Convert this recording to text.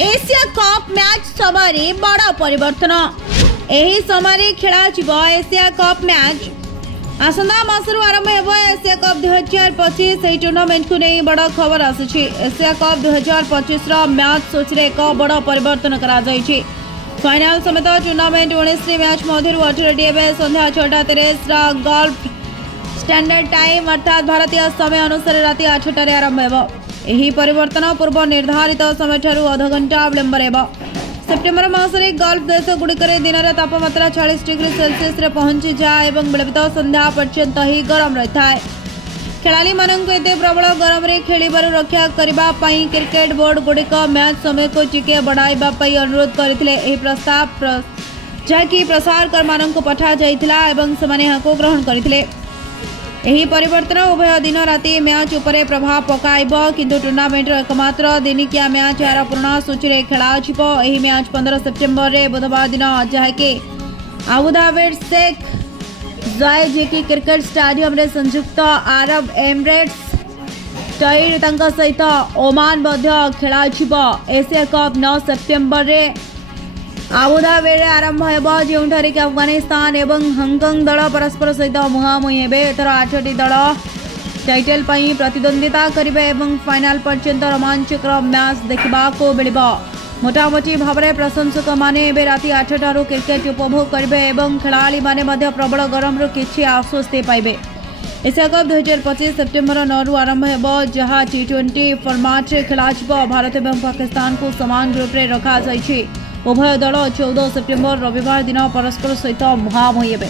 Asia cup match समय बड़ परिवर्तन एही समय खेला एशिया कप मैच आसंता मासरू आरंभ हो एशिया कप 2025 से टूर्नामेंट को नहीं बड़ खबर आसी। एशिया कप 2025 मैच सोच एक बड़ परिवर्तन करा फाइनल समेत टूर्नामेंट 19 मैच मध्य 18 एवं संध्या 6:30 गल्फ स्टैंडर्ड टाइम अर्थात भारतीय समय अनुसार राति 8 आरंभ हो। यही परिवर्तन पूर्व निर्धारित समय अध घंटा विलंब सेप्टेम्बर मासरे गल्फ देश गुड़िक दिन में तापमात्रा 40 डिग्री सेल्सियस पहुंची जाए और विलंबित संध्या पर्यंत ही गरम रही है। खेलाड़ी मानक एत प्रबल गरम में खेलवर रक्षा करने क्रिकेट बोर्ड गुड़िक मैच समय को टिके बढ़ाई अनुरोध करते प्रस्ताव जहाँकि प्रसारकर मानक पठा जाइथिला एवं सेमाने हाको ग्रहण करथिले। एही परिवर्तन उभय दिन राति मैच उपरे प्रभाव पकाइबो किंतु टूर्नामेंट एकमात्र दिनिकिया मैच यार पुराना सूची रे खेला छिबो। एही मैच 15 सेप्टेम्बर रे बुधवार दिन जहाँकि आबुधाबी शेख जायद जेकी क्रिकेट स्टेडियम रे संयुक्त अरब एमिरेट्स टाइड तंक सहित ओमान मध्य खेला छिबो। एशिया कप 9 सेप्टेम्बर रे आबुधाबी आरंभ हो जोठारे कि अफगानिस्तान एवं हांगकांग दल परस्पर सहित मुहांमुही हेबे। एथर 8टी दल टाइटल पई प्रतिद्वंदिता करिवे एवं फाइनल पर्यंत रोमांचकर मैच देखा मिलिबो। मोटामोटी भाव में प्रशंसक माने राति 8 क्रिकेट उपभोग करेंगे एवं खेलाड़ी माने मध्य प्रबल गरम किछि आश्वस्ति पाइबे। एशिया कप 2025 सेप्टेम्बर 9 आरंभ हो जहाँ T20 फॉर्मेट खेला भारत एवं पाकिस्तान को समान ग्रुप रे रखा जाइछि। उभय दल 14 सेप्टेम्बर रविवार दिन परस्पर सहित मुहांमुही हेबे।